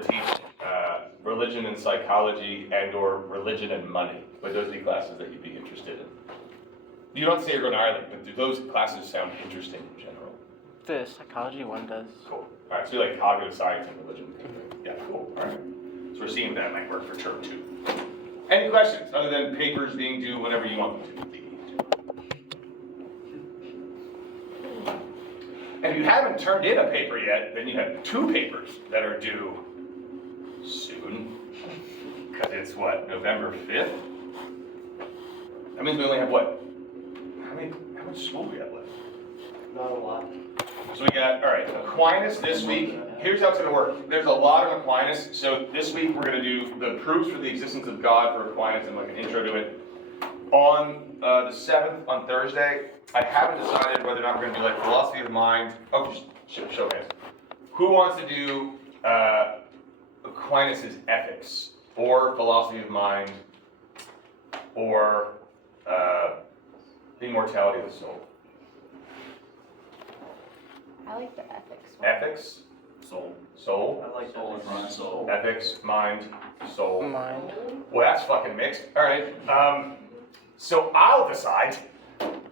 to teach religion and psychology and or religion and money. Would those be classes that you'd be interested in? You don't say you're going to Ireland, but do those classes sound interesting in general? The psychology one does. Cool. All right, so you like cognitive science and religion. Yeah, cool. All right. So we're seeing that might work for term 2. Any questions other than papers being due whenever you want them to be? And if you haven't turned in a paper yet, then you have 2 papers that are due soon. Because it's what, November 5th? That means we only have what? How much school do we have left? Not a lot. So we got, all right, Aquinas this week. Here's how it's going to work. There's a lot of Aquinas. So this week we're going to do the proofs for the existence of God for Aquinas and like an intro to it. On the 7th, on Thursday, I haven't decided whether or not we're going to do like philosophy of mind. Oh, just show hands. Who wants to do Aquinas' ethics or philosophy of mind or immortality of the soul? I like the ethics one. Ethics? Soul? I like soul and mind. Soul. Ethics, mind, soul. Mind. Well, that's fucking mixed. All right. So I'll decide.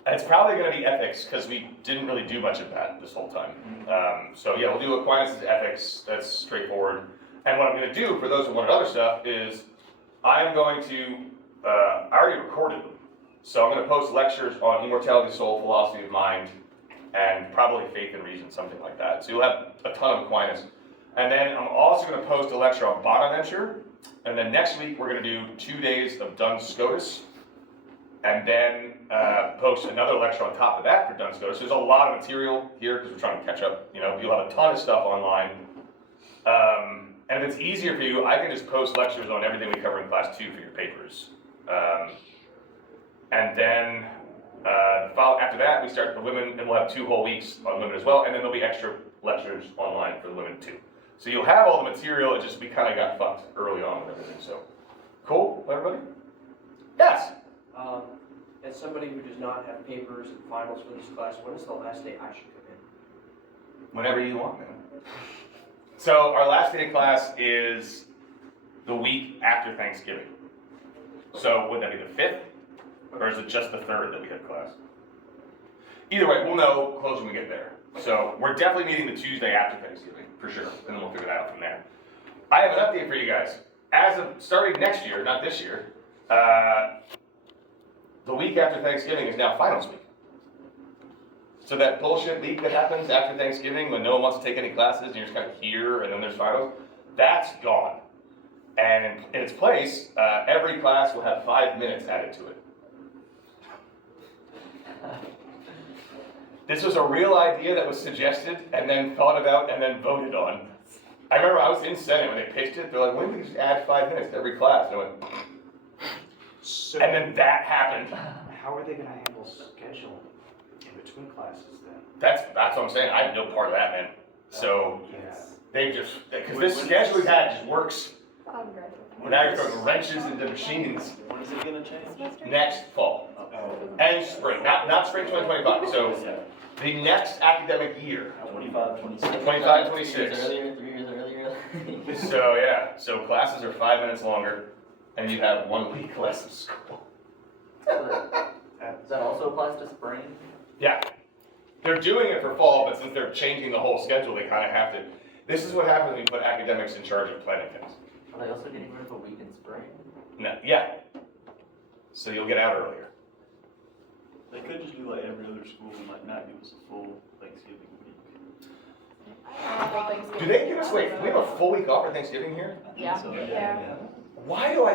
It's probably going to be ethics because we didn't really do much of that this whole time. So yeah, we'll do Aquinas' ethics. That's straightforward. And what I'm going to do for those who wanted other stuff is I'm going to, I already recorded them. So I'm going to post lectures on immortality of soul, philosophy of mind, and probably faith and reason, something like that. So you'll have a ton of Aquinas. And then I'm also going to post a lecture on Bonaventure. And then next week we're going to do 2 days of Duns Scotus. And then post another lecture on top of that for Duns Scotus. There's a lot of material here because we're trying to catch up. You know, you'll have a ton of stuff online. And if it's easier for you, I can just post lectures on everything we cover in class 2 for your papers. And then after that, we start the women, and we'll have 2 whole weeks on women as well, and then there'll be extra lectures online for the women too. So you'll have all the material, it just we kind of got fucked early on with everything, so. Cool, everybody? Yes? As somebody who does not have papers and finals for this class, when is the last day I should come in? Whenever you want, man. So our last day of class is the week after Thanksgiving. So would that be the 5th? Or is it just the 3rd that we have class? Either way, we'll know closer when we get there. So we're definitely meeting the Tuesday after Thanksgiving, for sure. And then we'll figure that out from there. I have an update for you guys. As of starting next year, not this year, the week after Thanksgiving is now finals week. So that bullshit week that happens after Thanksgiving when no one wants to take any classes and you're just kind of here and then there's finals, that's gone. And in its place, every class will have 5 minutes added to it. This was a real idea that was suggested and then thought about and then voted on. I remember I was in Senate when they pitched it. They're like, when do we just add 5 minutes to every class? And I went, So and then that happened. how are they going to handle schedule in between classes then? That's what I'm saying. I have no part of that, man. So Yeah. they just, because this schedule we've had just works. I'm graduating. Well, now you're throwing wrenches into machines. When is it gonna change? Next fall and spring, not spring 2025. So the next academic year. 25, 26. 25, 26. 3 years earlier. So yeah, so classes are 5 minutes longer, and you have 1 week less of school. That also applies to spring? Yeah, they're doing it for fall, but since they're changing the whole schedule, they kind of have to. This is what happens when you put academics in charge of planning things. Are they also getting rid of a week in spring? No, yeah. So you'll get out earlier. They could just do like every other school and like not give us a full Thanksgiving week. Do they give us, wait, we have a full week off for Thanksgiving here? Yeah. So, Yeah. Why do I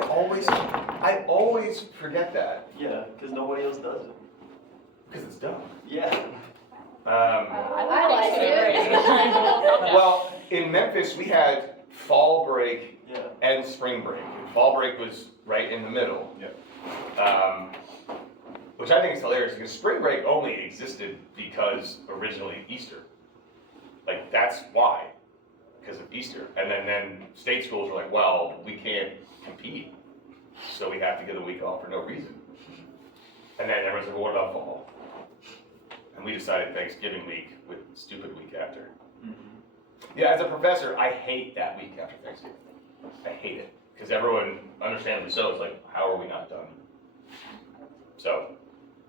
always forget that? Yeah, because nobody else does it. Because it's dumb. Yeah. I like it. Well, in Memphis, we had fall break Yeah. and spring break. And fall break was right in the middle. Yeah. Which I think is hilarious because spring break only existed because originally Easter. Like, that's why, because of Easter. And then state schools were like, well, we can't compete, so we have to get a week off for no reason. And then everyone's like, well, what about fall? And we decided Thanksgiving week with stupid week after. Mm-hmm. Yeah, as a professor, I hate that week after Thanksgiving. I hate it, because everyone, understandably so, is like, how are we not done? So,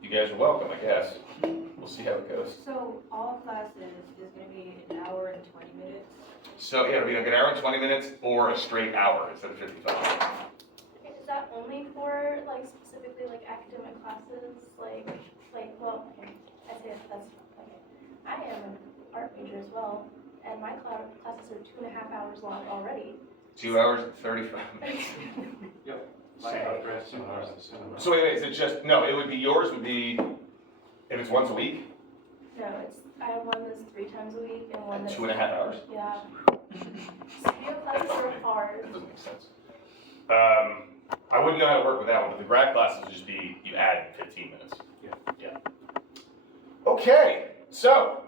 you guys are welcome, I guess. We'll see how it goes. So all classes is gonna be an hour and 20 minutes? So, yeah, it'll be like an hour and 20 minutes or a straight hour instead of 55. Is that only for like specifically like academic classes? Well, okay, I say that's okay. I am an art major as well, and my classes are 2.5 hours long already. 2 hours and 35 minutes. So wait, is it just, no, it would be, yours would be, if it's once a week, No, I have one that's 3 times a week and one and that's 2.5 hours? Yeah. Studio classes are hard. That doesn't make sense. I wouldn't know how to work with that one, but the grad classes would just be, you add 15 minutes. Yeah. Okay, so,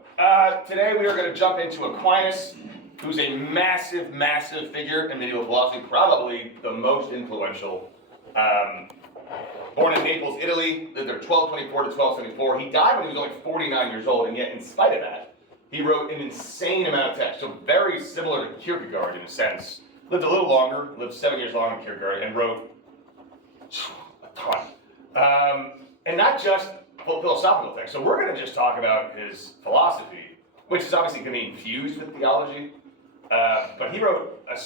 today we are gonna jump into Aquinas, who's a massive, massive figure in medieval philosophy, probably the most influential. Born in Naples, Italy, lived there 1224 to 1274. He died when he was only 49 years old, and yet in spite of that, he wrote an insane amount of text. So very similar to Kierkegaard in a sense. Lived a little longer, lived 7 years longer than Kierkegaard, and wrote a ton. And not just philosophical texts. So we're going to just talk about his philosophy, which is obviously going to be infused with theology. But he wrote a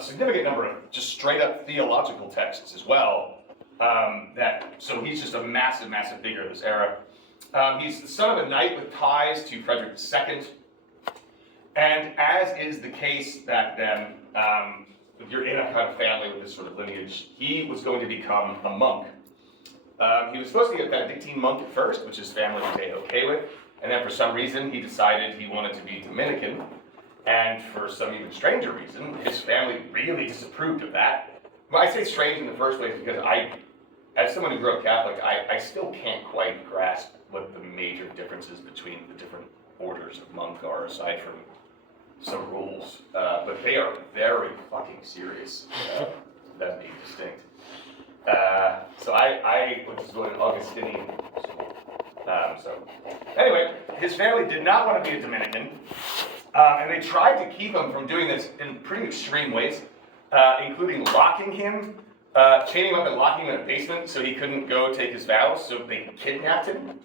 significant number of just straight up theological texts as well. So he's just a massive, massive figure of this era. He's the son of a knight with ties to Frederick II. And as is the case back then, if you're in a kind of family with this sort of lineage, he was going to become a monk. He was supposed to be a Benedictine monk at first, which his family was okay with. And then for some reason, he decided he wanted to be Dominican. And for some even stranger reason, his family really disapproved of that. Well, I say strange in the first place because as someone who grew up Catholic, I still can't quite grasp what the major differences between the different orders of monk are, aside from some rules. But they are very fucking serious. That being distinct. So I went to an Augustinian school. So anyway, his family did not want to be a Dominican. And they tried to keep him from doing this in pretty extreme ways, including locking him, chaining him up and locking him in a basement so he couldn't go take his vows, so they kidnapped him.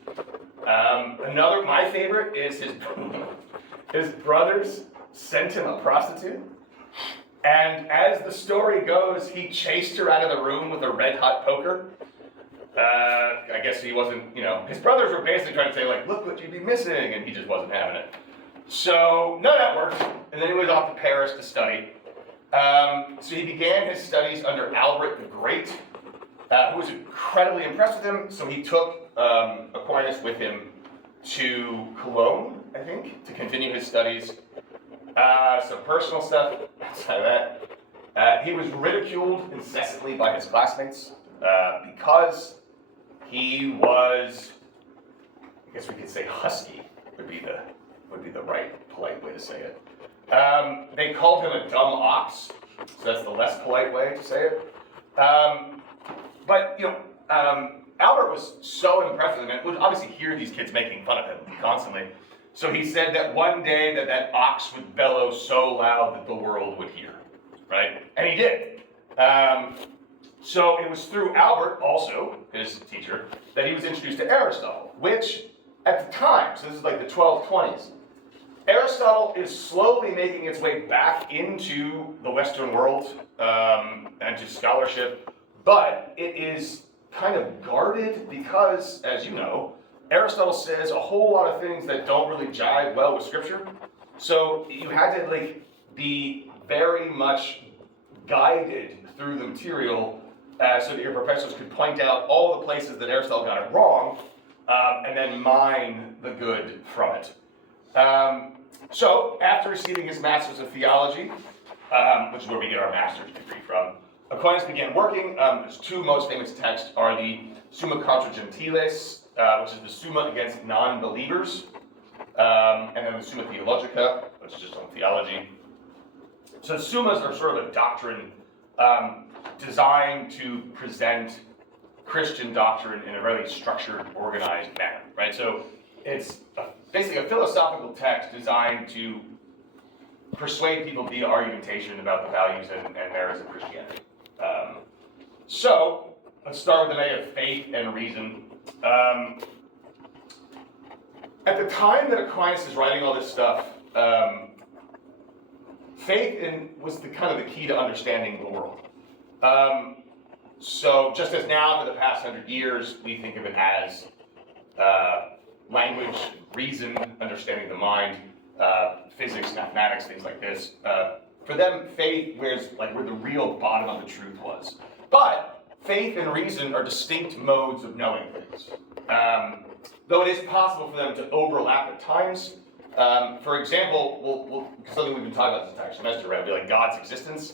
My favorite is his brothers sent him a prostitute, and as the story goes, he chased her out of the room with a red-hot poker. I guess he wasn't, his brothers were basically trying to say, like, look what you'd be missing, and he just wasn't having it. So none of that worked, and then he went off to Paris to study. So he began his studies under Albert the Great, who was incredibly impressed with him. So he took Aquinas with him to Cologne, I think, to continue his studies. Some personal stuff outside of that. He was ridiculed incessantly by his classmates because he was, I guess we could say husky would be the right polite way to say it. They called him a dumb ox, so that's the less polite way to say it. But Albert was so impressed with him, and would obviously hear these kids making fun of him constantly. So he said that one day that ox would bellow so loud that the world would hear, right? And he did. So it was through Albert, also his teacher, that he was introduced to Aristotle, which at the time, so this is like the 1220s, Aristotle is slowly making its way back into the Western world and to scholarship, but it is kind of guarded because, as you know, Aristotle says a whole lot of things that don't really jive well with Scripture. So you had to be very much guided through the material so that your professors could point out all the places that Aristotle got it wrong and then mine the good from it. So, after receiving his Master's of Theology, which is where we get our master's degree from, Aquinas began working. His two most famous texts are the Summa Contra Gentiles, which is the Summa against non-believers, and then the Summa Theologica, which is just on theology. So the Summas are sort of a doctrine designed to present Christian doctrine in a very structured, organized manner, right? So it's basically a philosophical text designed to persuade people via argumentation about the values and merits of Christianity. So, let's start with the idea of faith and reason. At the time that Aquinas is writing all this stuff, faith was the kind of the key to understanding the world. So just as now for the past 100 years, we think of it as language, reason, understanding the mind, physics, mathematics, things like this. For them, faith was like where the real bottom of the truth was. But faith and reason are distinct modes of knowing things. Though it is possible for them to overlap at times. For example, something we've been talking about this entire semester, right, would be like God's existence.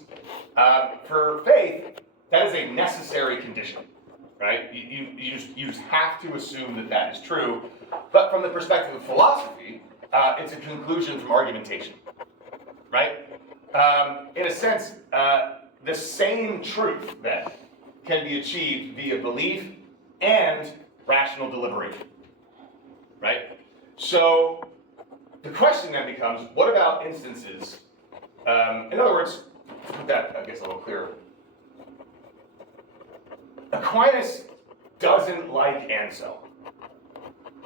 For faith, that is a necessary condition, right? You just have to assume that that is true. But from the perspective of philosophy, it's a conclusion from argumentation, right? In a sense, the same truth then can be achieved via belief and rational deliberation, right? So the question then becomes, what about instances, in other words, to put that, I guess, a little clearer, Aquinas doesn't like Anselm,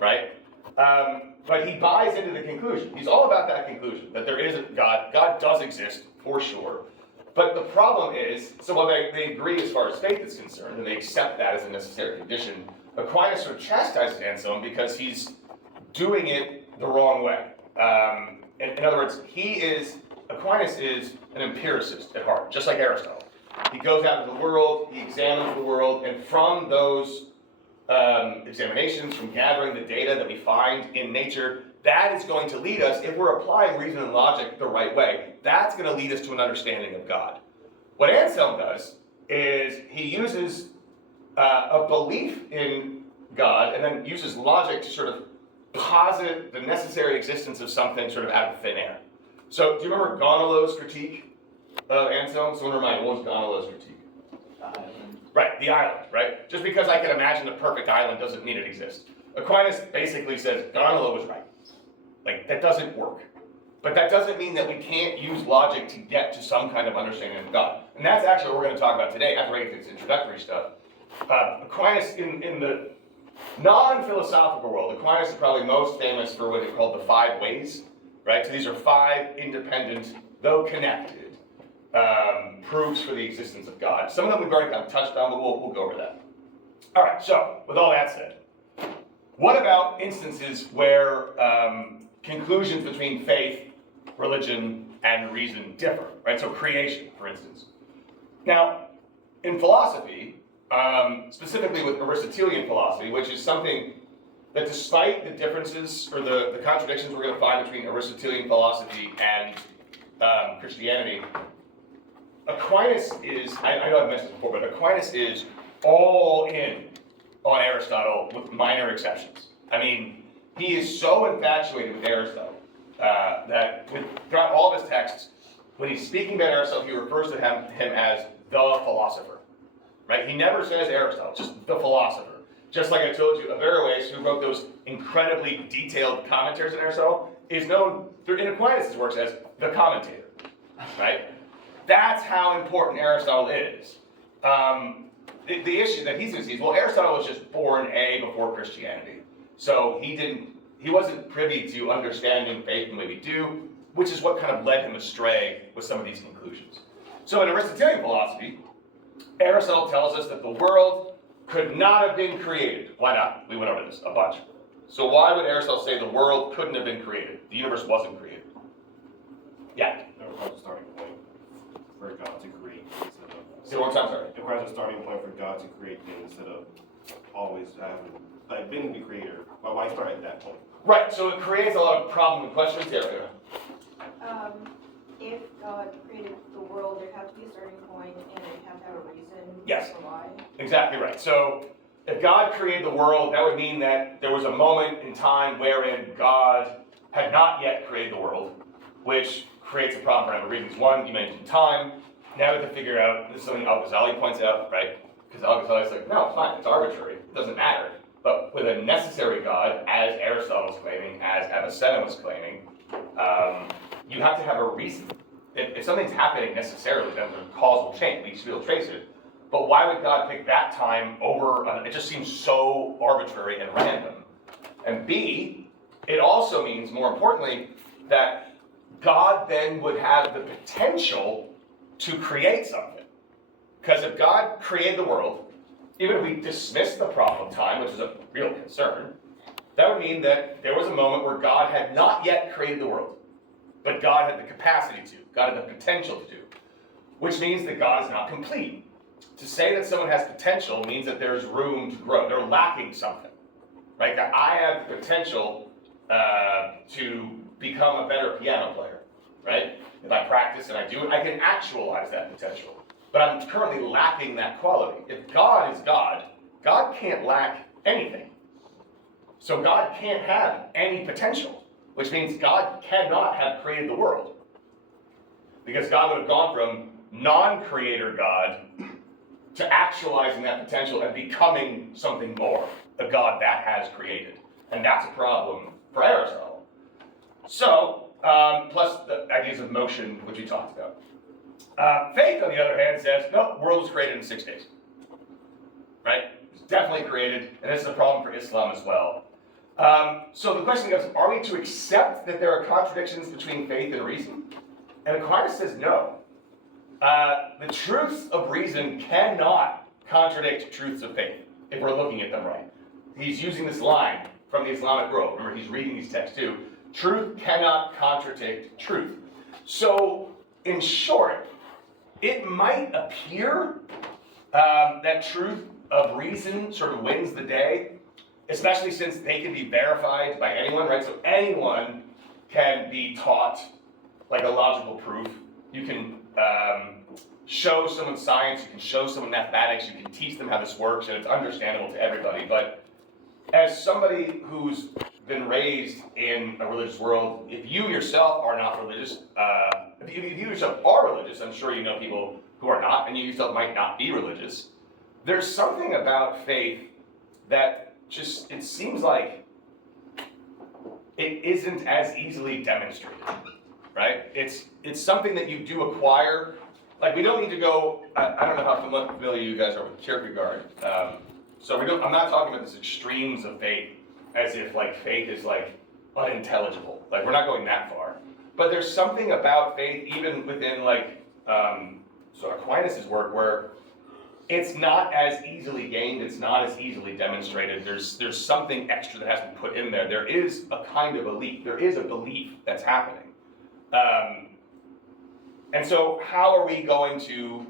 right? But he buys into the conclusion. He's all about that conclusion, that there is a God. God does exist, for sure. But the problem is, so while they agree as far as faith is concerned, and they accept that as a necessary condition, Aquinas sort of chastises Anselm because he's doing it the wrong way. In other words, Aquinas is an empiricist at heart, just like Aristotle. He goes out into the world, he examines the world, and from those examinations, from gathering the data that we find in nature, that is going to lead us, if we're applying reason and logic the right way, that's going to lead us to an understanding of God. What Anselm does is he uses a belief in God and then uses logic to sort of posit the necessary existence of something sort of out of thin air. So, do you remember Gonelo's critique of Anselm? Someone remind me, what was Gonelo's critique? Right, the island, right? Just because I can imagine a perfect island doesn't mean it exists. Aquinas basically says Gonelo was right. Like, that doesn't work. But that doesn't mean that we can't use logic to get to some kind of understanding of God. And that's actually what we're going to talk about today, after I get to this introductory stuff. Aquinas, in the non-philosophical world, Aquinas is probably most famous for what they call the 5 ways, right? So these are 5 independent, though connected, proofs for the existence of God. Some of them we've already kind of touched on, but we'll go over that. All right, so with all that said, what about instances where conclusions between faith, religion, and reason differ, right? So creation, for instance. Now, in philosophy, specifically with Aristotelian philosophy, which is something that despite the differences or the contradictions we're going to find between Aristotelian philosophy and Christianity, Aquinas is, I know I've mentioned this before, but Aquinas is all in on Aristotle with minor exceptions. I mean, he is so infatuated with Aristotle that throughout all of his texts, when he's speaking about Aristotle, he refers to him as the philosopher, right? He never says Aristotle, just the philosopher. Just like I told you, Averroes, who wrote those incredibly detailed commentaries on Aristotle, is known in Aquinas' works as the commentator, right? That's how important Aristotle is. The issue that he's going to see is, well, Aristotle was just born before Christianity. So he wasn't privy to understanding faith the way we do, which is what kind of led him astray with some of these conclusions. So in Aristotelian philosophy, Aristotle tells us that the world could not have been created. Why not? We went over this a bunch. So why would Aristotle say the world couldn't have been created? The universe wasn't created. Yeah? It requires a starting point for God to create instead of... Say one more time, sorry. It requires a starting point for God to create things instead of always having, like, being the creator. Why start at that point? Right, so it creates a lot of problem and questions here. If God created the world, there'd have to be a starting point, and it'd have to have a reason Yes. for why. Exactly right. So if God created the world, that would mean that there was a moment in time wherein God had not yet created the world, which creates a problem for a number of reasons. One, you mentioned time. Now we have to figure out, this is something Al-Ghazali points out, right? Because Al-Ghazali's like, no, it's fine, it's arbitrary, it doesn't matter. But with a necessary God, as Aristotle was claiming, as Avicenna was claiming, you have to have a reason. If something's happening necessarily, then the causal chain, we should be able to trace it. But why would God pick that time over, it just seems so arbitrary and random. And B, it also means, more importantly, that God then would have the potential to create something. Because if God created the world, even if we dismiss the problem of time, which is a real concern, that would mean that there was a moment where God had not yet created the world, but God had the capacity to, God had the potential to do, which means that God is not complete. To say that someone has potential means that there's room to grow. They're lacking something, right? That I have the potential to become a better piano player, right? If I practice and I do it, I can actualize that potential. But I'm currently lacking that quality. If God is God, God can't lack anything. So God can't have any potential, which means God cannot have created the world. Because God would have gone from non-creator God to actualizing that potential and becoming something more, a God that has created. And that's a problem for Aristotle. So, plus the ideas of motion, which we talked about. Faith, on the other hand, says, no, the world was created in 6 days. Right? It was definitely created, and this is a problem for Islam as well. So the question goes, are we to accept that there are contradictions between faith and reason? And Aquinas says no. The truths of reason cannot contradict truths of faith, if we're looking at them right. He's using this line from the Islamic world. Remember, he's reading these texts too. Truth cannot contradict truth. So, in short, it might appear that truth of reason sort of wins the day, especially since they can be verified by anyone, right? So anyone can be taught like a logical proof. You can show someone science, you can show someone mathematics, you can teach them how this works, and it's understandable to everybody. But as somebody who's been raised in a religious world, if you yourself are not religious, if you yourself are religious, I'm sure you know people who are not, and you yourself might not be religious. There's something about faith that just, it seems like it isn't as easily demonstrated, right? It's something that you do acquire. Like, we don't need to go, I don't know how familiar you guys are with Kierkegaard. So I'm not talking about this extremes of faith as if like faith is like unintelligible. Like, we're not going that far. But there's something about faith even within like, so Aquinas' work where it's not as easily gained, it's not as easily demonstrated. There's something extra that has to be put in there. There is a kind of belief. There is a belief that's happening. And so how are we going to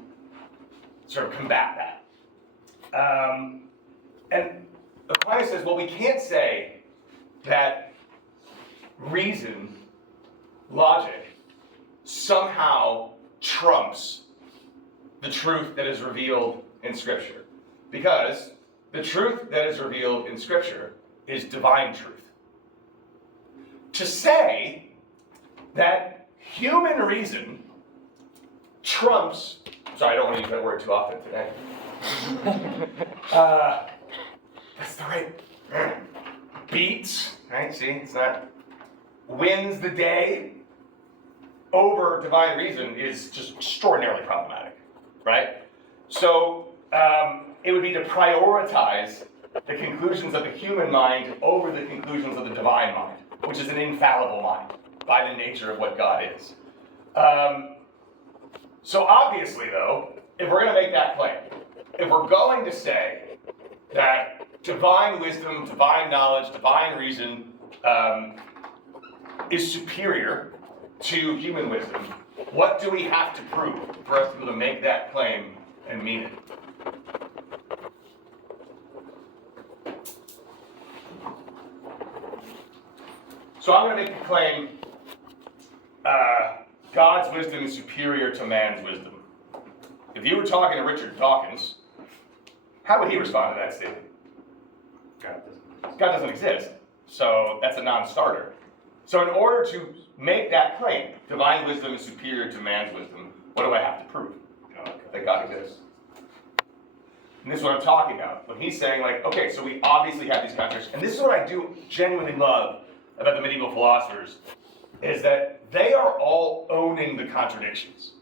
sort of combat that? And Aquinas says, well, we can't say that reason, logic, somehow trumps the truth that is revealed in Scripture. Because the truth that is revealed in Scripture is divine truth. To say that human reason trumps, sorry, I don't want to use that word too often today. That's the right beats, right? See, it's not wins the day over divine reason is just extraordinarily problematic, right? So it would be to prioritize the conclusions of the human mind over the conclusions of the divine mind, which is an infallible mind by the nature of what God is. So obviously, though, if we're going to make that claim, if we're going to say that divine wisdom, divine knowledge, divine reason is superior to human wisdom, what do we have to prove for us to be able to make that claim and mean it? So I'm going to make the claim God's wisdom is superior to man's wisdom. If you were talking to Richard Dawkins, how would he respond to that statement? God doesn't exist, so that's a non-starter. So in order to make that claim, divine wisdom is superior to man's wisdom, what do I have to prove? That God exists. And this is what I'm talking about. When he's saying, like, okay, so we obviously have these contradictions. And this is what I do genuinely love about the medieval philosophers. is that they are all owning the contradictions,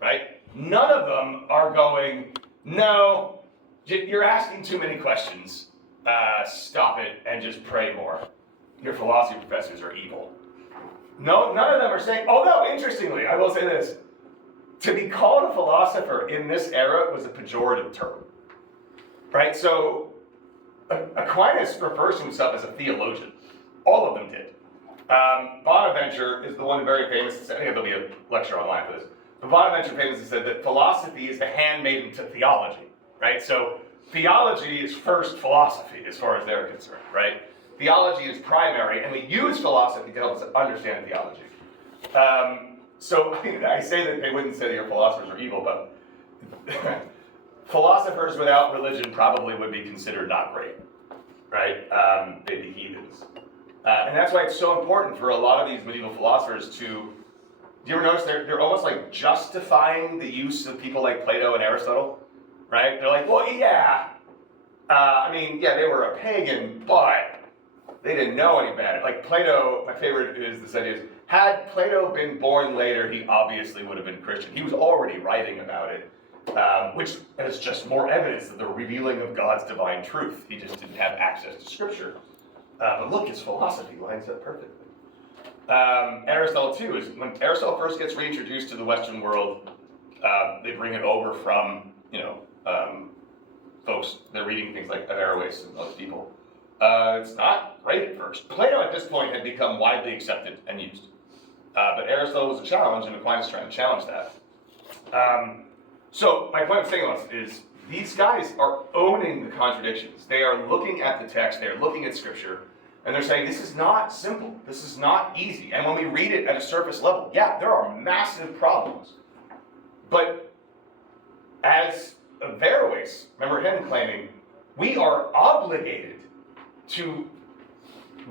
right? None of them are going, no, you're asking too many questions. Stop it and just pray more. Your philosophy professors are evil. No, none of them are saying, oh no, interestingly, I will say this. To be called a philosopher in this era was a pejorative term, right? So Aquinas refers to himself as a theologian. All of them did. Bonaventure is the one very famous, I think there'll be a lecture online for this, but Bonaventure famously said that philosophy is the handmaiden to theology, right? So theology is first philosophy as far as they're concerned, right? Theology is primary, and we use philosophy to help us understand theology. So I say that they wouldn't say that your philosophers are evil, but philosophers without religion probably would be considered not great, right? They'd be heathens. And that's why it's so important for a lot of these medieval philosophers to, do you ever notice they're almost like justifying the use of people like Plato and Aristotle, right? They're like, well, yeah, they were a pagan, but they didn't know any better. Like Plato, my favorite is this idea is, had Plato been born later, he obviously would have been Christian. He was already writing about it, which is just more evidence of the revealing of God's divine truth. He just didn't have access to Scripture. But look, his philosophy lines up perfectly. Aristotle too is when Aristotle first gets reintroduced to the Western world, they bring it over from folks. They're reading things like Averroes and other people. It's not great at first. Plato at this point had become widely accepted and used, but Aristotle was a challenge, and Aquinas trying to challenge that. So my point of saying this is these guys are owning the contradictions. They are looking at the text. They are looking at Scripture. And they're saying, this is not simple. This is not easy. And when we read it at a surface level, yeah, there are massive problems. But as Averroes, remember him claiming, we are obligated to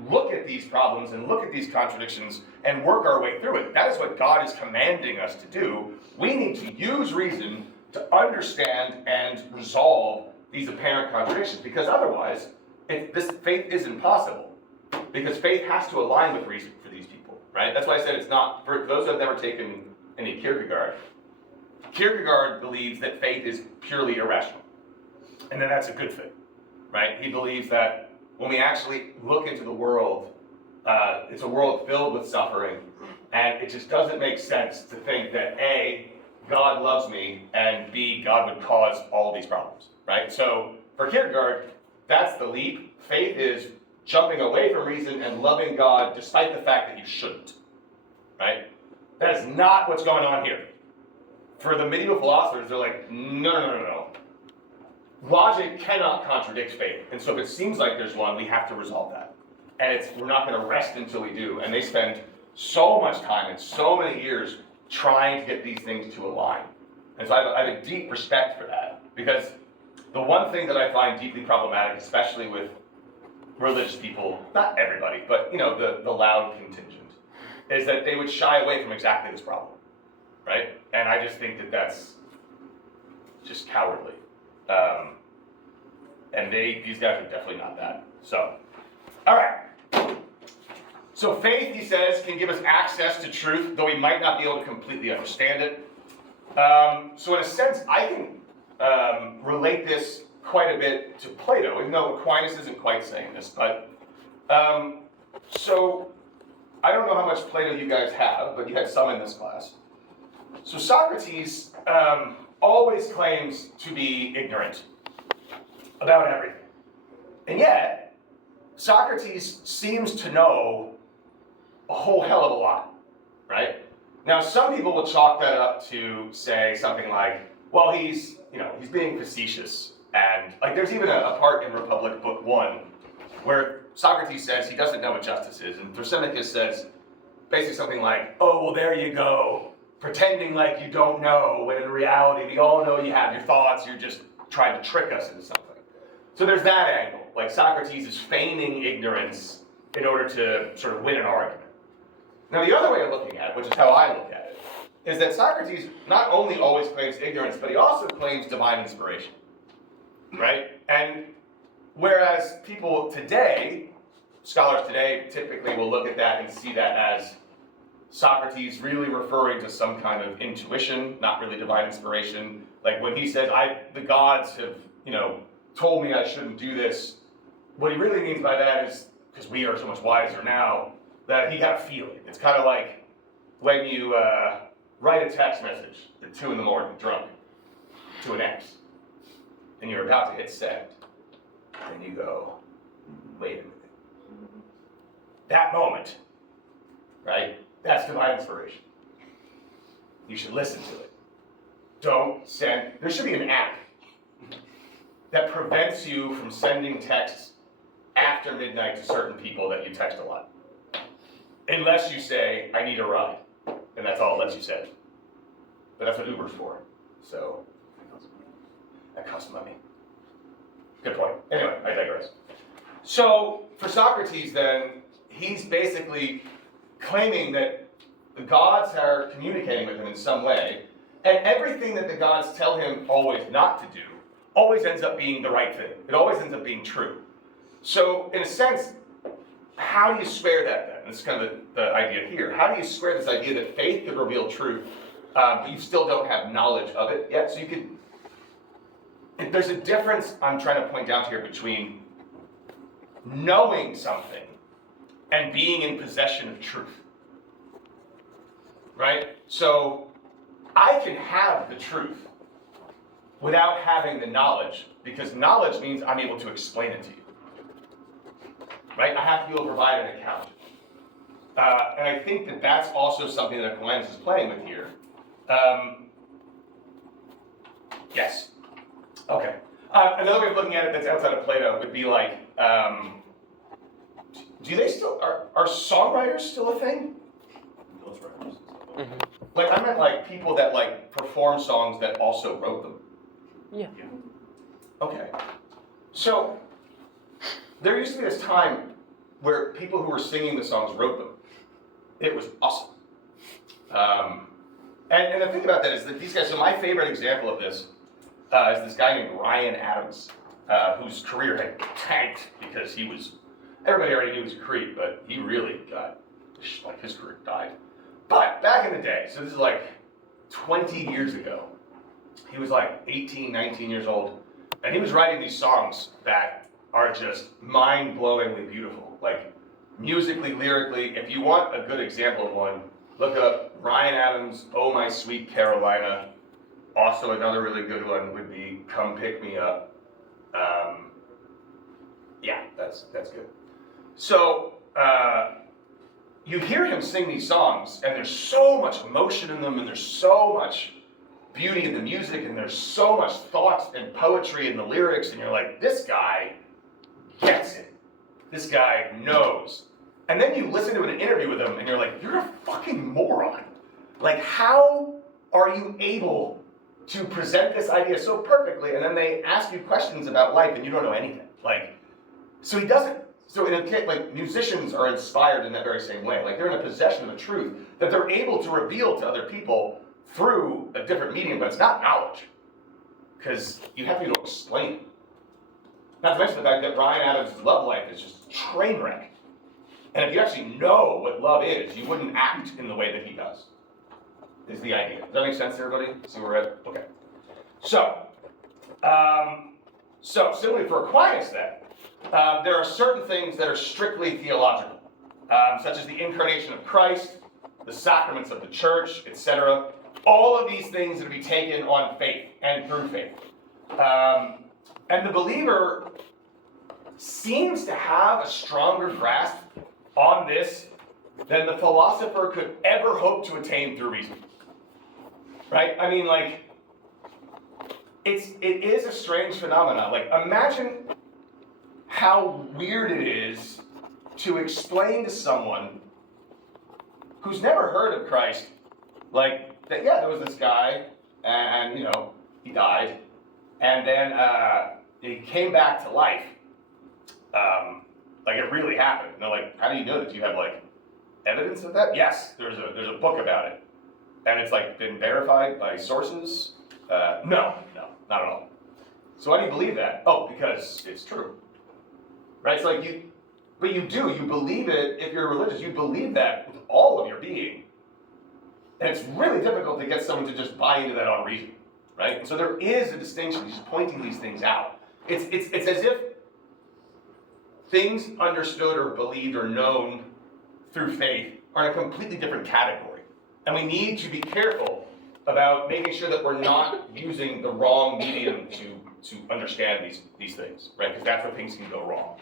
look at these problems and look at these contradictions and work our way through it. That is what God is commanding us to do. We need to use reason to understand and resolve these apparent contradictions, because otherwise, this faith is impossible. Because faith has to align with reason for these people, right? That's why I said it's not, for those who have never taken any Kierkegaard, Kierkegaard believes that faith is purely irrational. And then that's a good thing, right? He believes that when we actually look into the world, it's a world filled with suffering, and it just doesn't make sense to think that A, God loves me, and B, God would cause all these problems, right? So for Kierkegaard, that's the leap. Faith is jumping away from reason and loving God despite the fact that you shouldn't, right? That is not what's going on here. For the medieval philosophers, they're like, no. Logic cannot contradict faith, and so if it seems like there's one, we have to resolve that. And we're not going to rest until we do. And they spend so much time and so many years trying to get these things to align. And so I have a deep respect for that, because the one thing that I find deeply problematic, especially with religious people, not everybody, but the loud contingent, is that they would shy away from exactly this problem, right? And I just think that that's just cowardly. And these guys are definitely not that. So, all right. So faith, he says, can give us access to truth, though we might not be able to completely understand it. So in a sense, I can relate this quite a bit to Plato, even though Aquinas isn't quite saying this. But so I don't know how much Plato you guys have, but you had some in this class. So Socrates always claims to be ignorant about everything. And yet, Socrates seems to know a whole hell of a lot, right? Now, some people will chalk that up to say something like, well, he's being facetious. And like, there's even a part in Republic Book 1 where Socrates says he doesn't know what justice is. And Thrasymachus says basically something like, oh, well, there you go, pretending like you don't know, when in reality, we all know you have your thoughts, you're just trying to trick us into something. So there's that angle, like Socrates is feigning ignorance in order to sort of win an argument. Now the other way of looking at it, which is how I look at it, is that Socrates not only always claims ignorance, but he also claims divine inspiration, right? And whereas people today, scholars today, typically will look at that and see that as Socrates really referring to some kind of intuition, not really divine inspiration. Like when he says, the gods have, told me I shouldn't do this, what he really means by that is, because we are so much wiser now, that he got a feeling. It's kind of like when you write a text message at 2 a.m, drunk, to an ex, and you're about to hit send, and you go, wait a minute. That moment, right? That's divine inspiration. You should listen to it. Don't send. There should be an app that prevents you from sending texts after midnight to certain people that you text a lot. Unless you say, I need a ride. And that's all it lets you send. But that's what Uber's for. So, that costs money. Good point. Anyway, I digress. So, for Socrates then, he's basically claiming that the gods are communicating with him in some way, and everything that the gods tell him always not to do always ends up being the right thing. It always ends up being true. So, in a sense, how do you square that then? This is kind of the idea here. How do you square this idea that faith could reveal truth, but you still don't have knowledge of it yet? So you could, there's a difference I'm trying to point out here between knowing something and being in possession of truth. Right? So I can have the truth without having the knowledge, because knowledge means I'm able to explain it to you. Right? I have to be able to provide an account. And I think that that's also something that Aquinas is playing with here. Yes. Okay. Another way of looking at it that's outside of Plato would be like, do they still, are songwriters still a thing? Ghostwriters. Like, I meant like people that like perform songs that also wrote them. Yeah. Okay. So, there used to be this time where people who were singing the songs wrote them. It was awesome. And the thing about that is that these guys, so my favorite example of this is this guy named Ryan Adams, whose career had tanked because everybody already knew he was a creep, but he really got, like his career died. But back in the day, so this is like 20 years ago, he was like 18, 19 years old, and he was writing these songs that are just mind-blowingly beautiful. Like, musically, lyrically, if you want a good example of one, look up Ryan Adams' Oh My Sweet Carolina. Also, another really good one would be Come Pick Me Up. Yeah, that's good. So, you hear him sing these songs, and there's so much emotion in them, and there's so much beauty in the music, and there's so much thought and poetry in the lyrics, and you're like, this guy gets it. This guy knows. And then you listen to an interview with him, and you're like, you're a fucking moron. Like, how are you able to present this idea so perfectly, and then they ask you questions about life, and you don't know anything? Like, so he doesn't. So in a case, like, musicians are inspired in that very same way. Like, they're in a possession of a truth that they're able to reveal to other people through a different medium, but it's not knowledge. Because you have to be able to explain it. Not to mention the fact that Ryan Adams' love life is just train wreck. And if you actually know what love is, you wouldn't act in the way that he does, is the idea. Does that make sense to everybody? See where we're at? Okay. So similarly for Aquinas then, there are certain things that are strictly theological, such as the incarnation of Christ, the sacraments of the church, etc. All of these things are to be taken on faith and through faith. And the believer seems to have a stronger grasp on this than the philosopher could ever hope to attain through reason. Right? I mean, like, it is a strange phenomenon. Like, imagine how weird it is to explain to someone who's never heard of Christ, like, that, yeah, there was this guy, and he died, and then he came back to life. Like, it really happened. And they're like, how do you know that? Do you have, like, evidence of that? Yes, there's a book about it. And it's, like, been verified by sources? No, not at all. So why do you believe that? Oh, because it's true. Right? It's like you believe it if you're religious. You believe that with all of your being. And it's really difficult to get someone to just buy into that on reason, right? And so there is a distinction. He's pointing these things out. It's as if things understood or believed or known through faith are in a completely different category. And we need to be careful about making sure that we're not using the wrong medium to understand these things, right? Because that's where things can go wrong.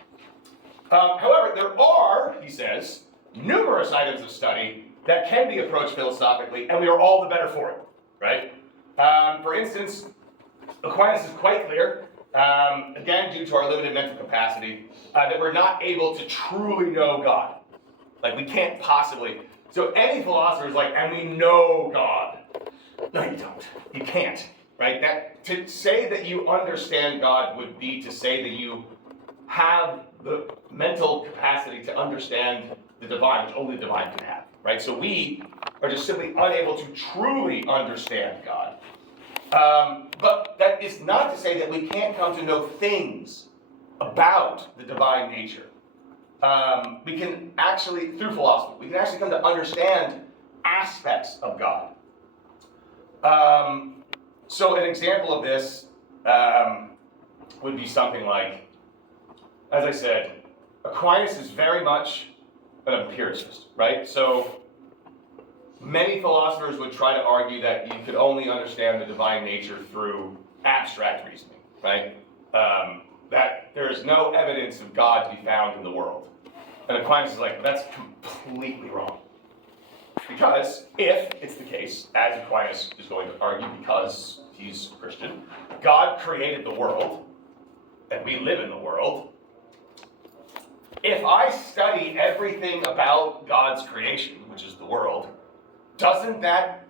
However, there are, he says, numerous items of study that can be approached philosophically, and we are all the better for it, right? For instance, Aquinas is quite clear, again, due to our limited mental capacity, that we're not able to truly know God. Like, we can't possibly. So any philosopher is like, and we know God. No, you don't. You can't, right? That to say that you understand God would be to say that you have the mental capacity to understand the divine, which only the divine can have, right? So we are just simply unable to truly understand God. But that is not to say that we can't come to know things about the divine nature. We can actually, through philosophy, we can actually come to understand aspects of God. So an example of this would be something like, as I said, Aquinas is very much an empiricist, right? So many philosophers would try to argue that you could only understand the divine nature through abstract reasoning, right? That there is no evidence of God to be found in the world. And Aquinas is like, that's completely wrong. Because if it's the case, as Aquinas is going to argue because he's Christian, God created the world, and we live in the world. If I study everything about God's creation, which is the world, doesn't that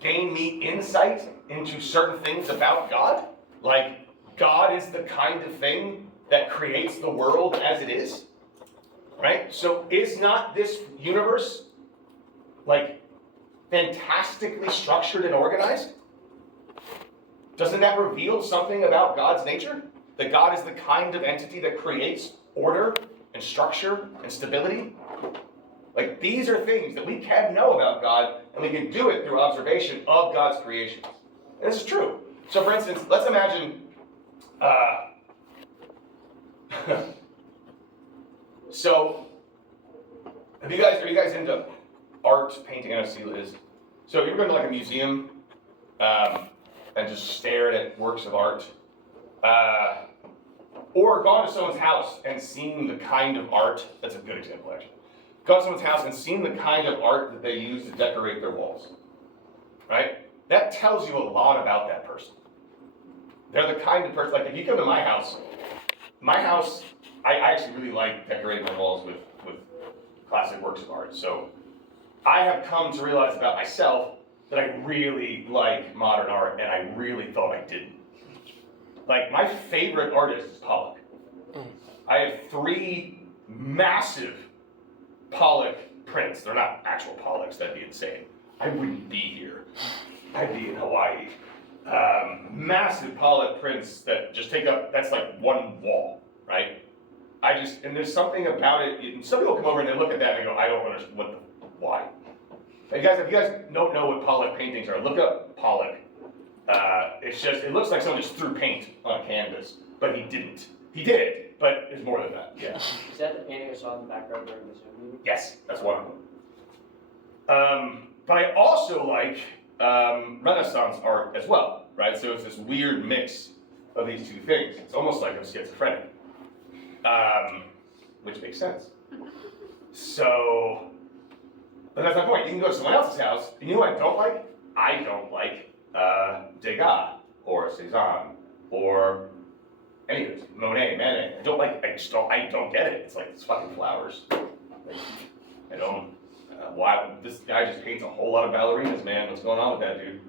gain me insight into certain things about God? Like, God is the kind of thing that creates the world as it is, right? So is not this universe, like, fantastically structured and organized? Doesn't that reveal something about God's nature? That God is the kind of entity that creates order and structure and stability? Like, these are things that we can know about God, and we can do it through observation of God's creation. And this is true. So, for instance, let's imagine, so, are you guys into art, painting? I know Sela is. So, you're going to like a museum and just stared at works of art, or gone to someone's house and seen the kind of art. That's a good example, actually. Gone to someone's house and seen the kind of art that they use to decorate their walls, right? That tells you a lot about that person. They're the kind of person, like if you come to my house, I actually really like decorating my walls with classic works of art. So I have come to realize about myself that I really like modern art, and I really thought I didn't. Like, my favorite artist is Pollock. I have 3 massive Pollock prints. They're not actual Pollocks, that'd be insane. I wouldn't be here. I'd be in Hawaii. Massive Pollock prints that just take up, that's like one wall, right? And there's something about it, and some people come over and they look at that and they go, I don't understand, why? If you guys don't know what Pollock paintings are, look up Pollock. It looks like someone just threw paint on a canvas, but he didn't. He did, but it's more than that, yeah. Is that the painting I saw in the background during the Zoom meeting? Yes, that's one of them. But I also like Renaissance art as well, right? So it's this weird mix of these two things. It's almost like I'm schizophrenic, which makes sense. So, but that's my point. You can go to someone else's house, and you know what I don't like? I don't like Degas, or Cézanne, or any of this, Monet, Manet. I don't get it. It's like, it's fucking flowers. Like, I don't, why, this guy just paints a whole lot of ballerinas, man. What's going on with that dude?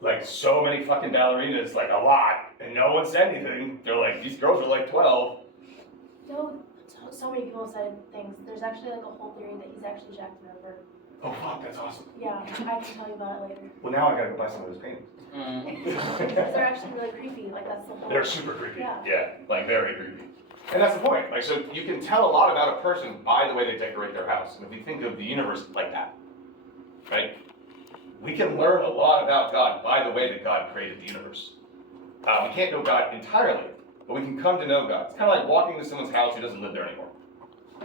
Like, so many fucking ballerinas, like a lot, and no one said anything. They're like, these girls are like 12. No, so many people said things. There's actually like a whole theory that he's actually Jack the Ripper. Oh fuck, that's awesome. Yeah, I can tell you about it later. Well, now I gotta go buy some of those paintings. Because they're actually really creepy. Like, that's the whole. They're super creepy. Yeah. Like very creepy. And that's the point. Like, so you can tell a lot about a person by the way they decorate their house. And if you think of the universe like that, right? We can learn a lot about God by the way that God created the universe. We can't know God entirely, but we can come to know God. It's kind of like walking into someone's house who doesn't live there anymore,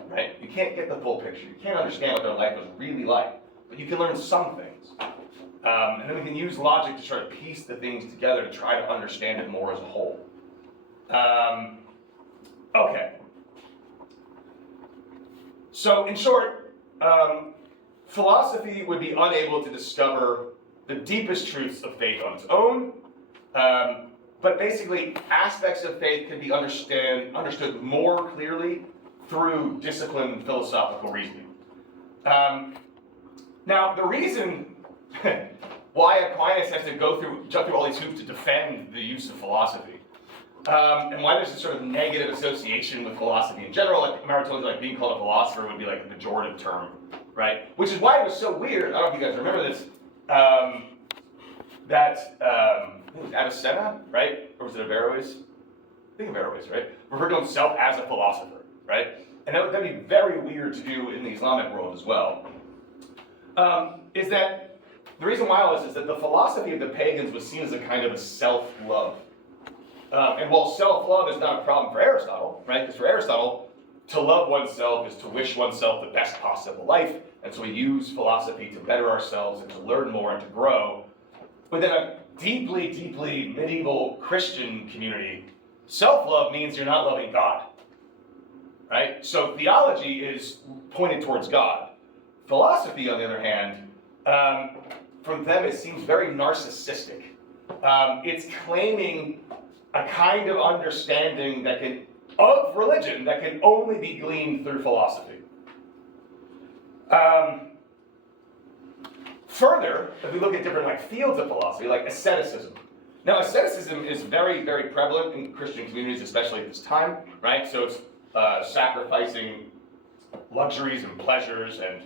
right? You can't get the full picture. You can't understand what their life was really like, but you can learn some things. And then we can use logic to try to piece the things together to try to understand it more as a whole. Okay. So, in short, philosophy would be unable to discover the deepest truths of faith on its own, but basically, aspects of faith can be understood more clearly through disciplined philosophical reasoning. Now, the reason why Aquinas has to jump through all these hoops to defend the use of philosophy, and why there's this sort of negative association with philosophy in general, like remember I told you, like being called a philosopher would be like a pejorative term, right? Which is why it was so weird. I don't know if you guys remember this. It was Avicenna, right? Or was it Averroes? I think Averroes, right? Referred to himself as a philosopher, right? And that'd be very weird to do in the Islamic world as well. Is that the reason why all this is that the philosophy of the pagans was seen as a kind of a self-love. And while self-love is not a problem for Aristotle, right? Because for Aristotle, to love oneself is to wish oneself the best possible life. And so we use philosophy to better ourselves and to learn more and to grow. Within a deeply, deeply medieval Christian community, self-love means you're not loving God, right? So theology is pointed towards God. Philosophy, on the other hand, from them it seems very narcissistic. It's claiming a kind of understanding of religion that can only be gleaned through philosophy. Further, if we look at different fields of philosophy, like asceticism. Now, asceticism is very, very prevalent in Christian communities, especially at this time, right? So it's sacrificing luxuries and pleasures, and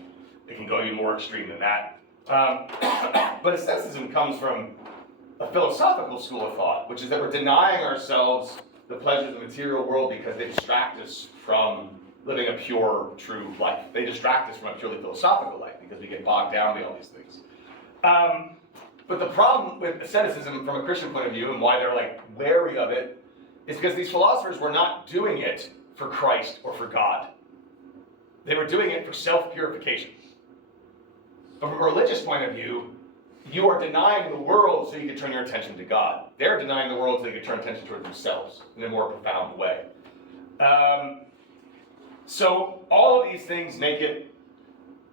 it can go even more extreme than that. But asceticism comes from a philosophical school of thought, which is that we're denying ourselves the pleasures of the material world because they distract us from living a pure, true life. They distract us from a purely philosophical life because we get bogged down by all these things. But the problem with asceticism from a Christian point of view and why they're wary of it is because these philosophers were not doing it for Christ or for God. They were doing it for self-purification. But from a religious point of view, you are denying the world so you can turn your attention to God. They're denying the world so they can turn attention toward themselves in a more profound way. So all of these things make it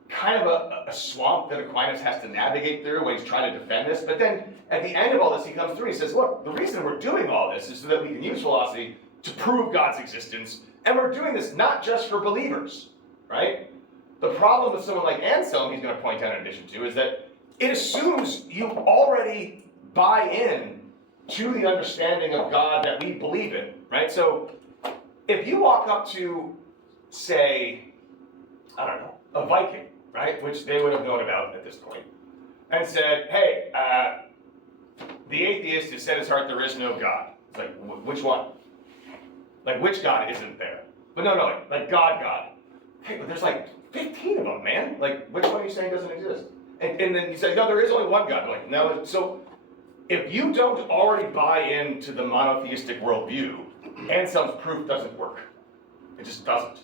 kind of a swamp that Aquinas has to navigate through when he's trying to defend this. But then at the end of all this, he comes through and he says, look, the reason we're doing all this is so that we can use philosophy to prove God's existence. And we're doing this not just for believers, right? The problem with someone like Anselm, he's going to point out in addition to, is that it assumes you already buy in to the understanding of God that we believe in, right? So if you walk up to, say, I don't know, a Viking, right, which they would have known about at this point, and said, hey, the atheist has said in his heart there is no God. It's like, which one? Which God isn't there? But no, God. Hey, but there's 15 of them, man. Which one are you saying doesn't exist? And then you say, no, there is only one God. No. So if you don't already buy into the monotheistic worldview, Anselm's proof doesn't work. It just doesn't.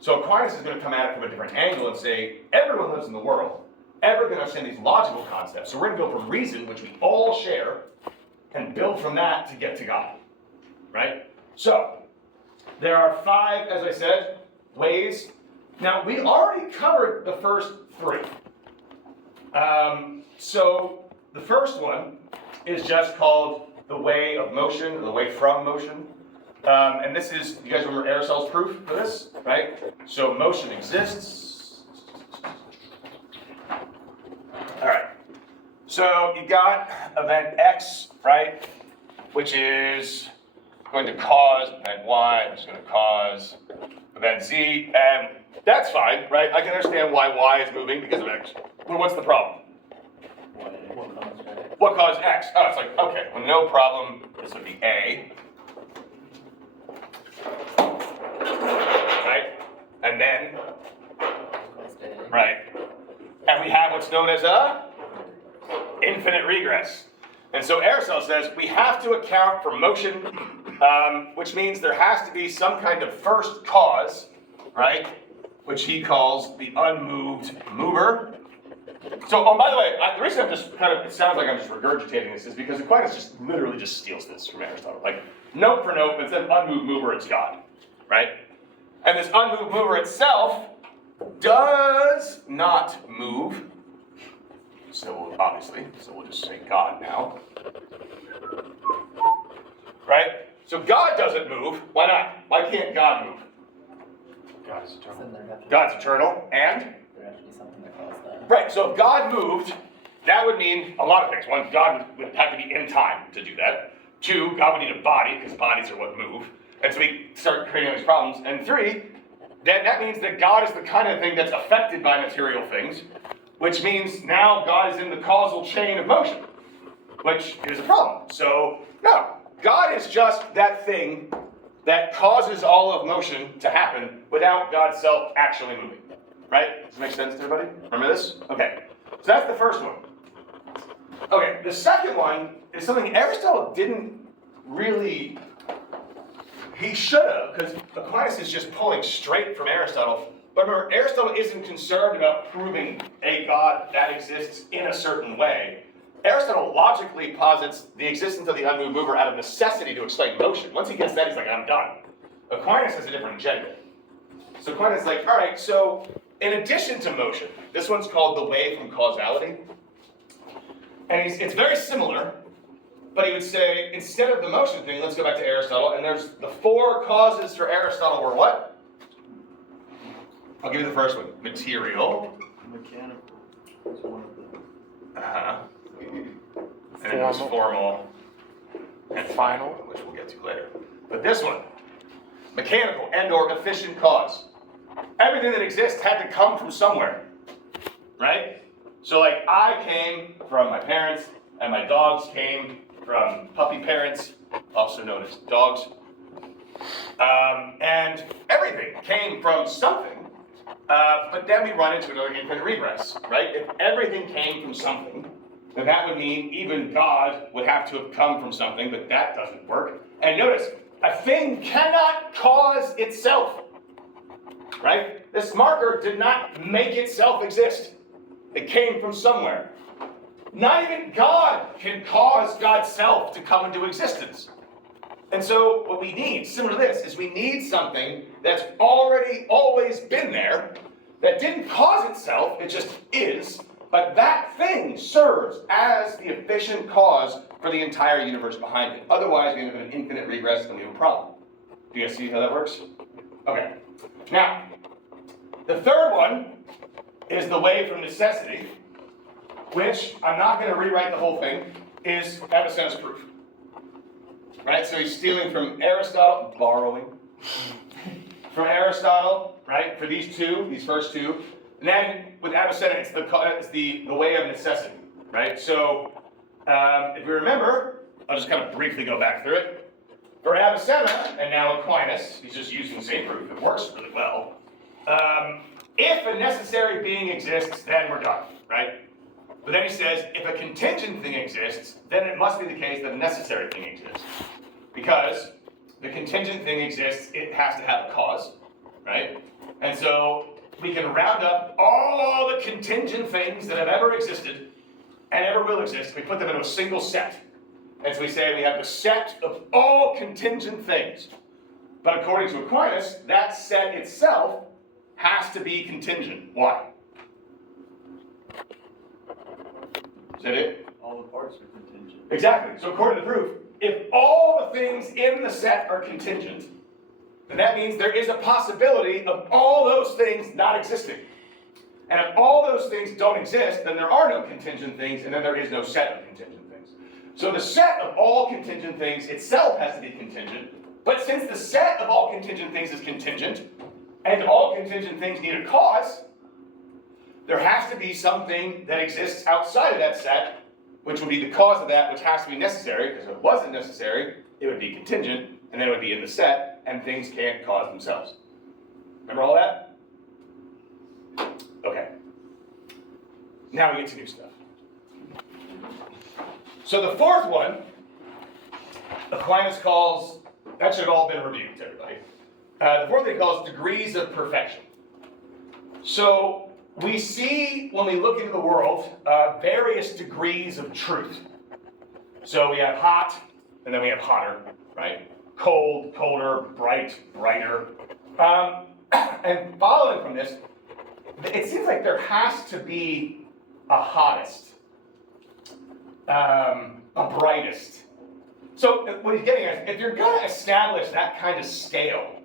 So Aquinas is going to come at it from a different angle and say, everyone lives in the world. Everyone's going to understand these logical concepts. So we're going to go from reason, which we all share, and build from that to get to God. Right? So there are 5, as I said, ways. Now, we already covered the first 3. So the first one is just called the way of motion, or the way from motion. And this is, you guys remember Aristotle's proof for this, right? So motion exists. All right. So you got event X, right? Which is going to cause event Y, which is going to cause event Z, and that's fine, right? I can understand why Y is moving because of X. Well, what's the problem? What caused X? Oh, it's okay, well, no problem. This would be A. Right? And then, right? And we we have what's known as a infinite regress. And so Aristotle says we have to account for motion, which means there has to be some kind of first cause, right? Which he calls the unmoved mover. So, oh, by the way, the reason I'm just it sounds like I'm just regurgitating this is because Aquinas just literally just steals this from Aristotle. Like, note for note, instead of unmoved mover, it's God, right? And this unmoved mover itself does not move. So we'll just say God now. Right? So God doesn't move. Why not? Why can't God move? God's eternal. Then there have to, God's eternal, and? there have to be something that caused that. Right, so if God moved, that would mean a lot of things. One, God would have to be in time to do that. Two, God would need a body, because bodies are what move. And so we start creating all these problems. And three, that means that God is the kind of thing that's affected by material things, which means now God is in the causal chain of motion, which is a problem. So, no, God is just that thing that causes all of motion to happen without God's self actually moving. Right? Does that make sense to everybody? Remember this? Okay. So that's the first one. Okay, the second one is something Aristotle didn't really... He should have, because Aquinas is just pulling straight from Aristotle. But remember, Aristotle isn't concerned about proving a God that exists in a certain way. Aristotle logically posits the existence of the unmoved mover out of necessity to explain motion. Once he gets that, he's like, I'm done. Aquinas has a different agenda. So Aquinas is like, all right, so in addition to motion, this one's called the way from causality. And it's very similar, but he would say, instead of the motion thing, let's go back to Aristotle, and there's the four causes for Aristotle were what? I'll give you the first one. Material. Mechanical is one of them. Uh-huh. And then there's formal. And Final. which we'll get to later. But this one, mechanical and or efficient cause. Everything that exists had to come from somewhere, right? So like I came from my parents, and my dogs came from puppy parents, also known as dogs. And everything came from something, but then we run into another infinite regress, right? If everything came from something, then that would mean even God would have to have come from something, but that doesn't work. And notice, a thing cannot cause itself, right? This marker did not make itself exist. It came from somewhere. Not even God can cause God's self to come into existence. And so what we need, similar to this, is we need something that's already always been there, that didn't cause itself, it just is, but that thing serves as the efficient cause for the entire universe behind it. Otherwise, we end up in an infinite regress and we have a problem. Do you guys see how that works? Okay. Now, the third one is the way from necessity, which, I'm not going to rewrite the whole thing, is Avicenna's proof. Right? So he's stealing from Aristotle, borrowing from Aristotle, right? For these first two. And then with Avicenna, it's the way of necessity, right? So if you remember, I'll just kind of briefly go back through it. For Avicenna, and now Aquinas, he's just using the same proof. It works really well. If a necessary being exists, then we're done, right? But then he says, if a contingent thing exists, then it must be the case that a necessary thing exists. Because the contingent thing exists, it has to have a cause, right? And so we can round up all the contingent things that have ever existed and ever will exist. We put them into a single set. And so we say we have the set of all contingent things. But according to Aquinas, that set itself has to be contingent. Why? Is that it? All the parts are contingent. Exactly. So according to the proof, if all the things in the set are contingent, then that means there is a possibility of all those things not existing. And if all those things don't exist, then there are no contingent things, and then there is no set of contingent things. So the set of all contingent things itself has to be contingent, but since the set of all contingent things is contingent, and all contingent things need a cause, there has to be something that exists outside of that set, which would be the cause of that, which has to be necessary, because if it wasn't necessary, it would be contingent, and then it would be in the set, and things can't cause themselves. Remember all that? Okay. Now we get to new stuff. So the fourth one, Aquinas calls, that should have all been reviewed to everybody. The fourth thing he calls degrees of perfection. So we see, when we look into the world, various degrees of truth. So we have hot, and then we have hotter, right? Cold, colder, bright, brighter. And following from this, it seems like there has to be a hottest, a brightest. So what he's getting at is, if you're going to establish that kind of scale,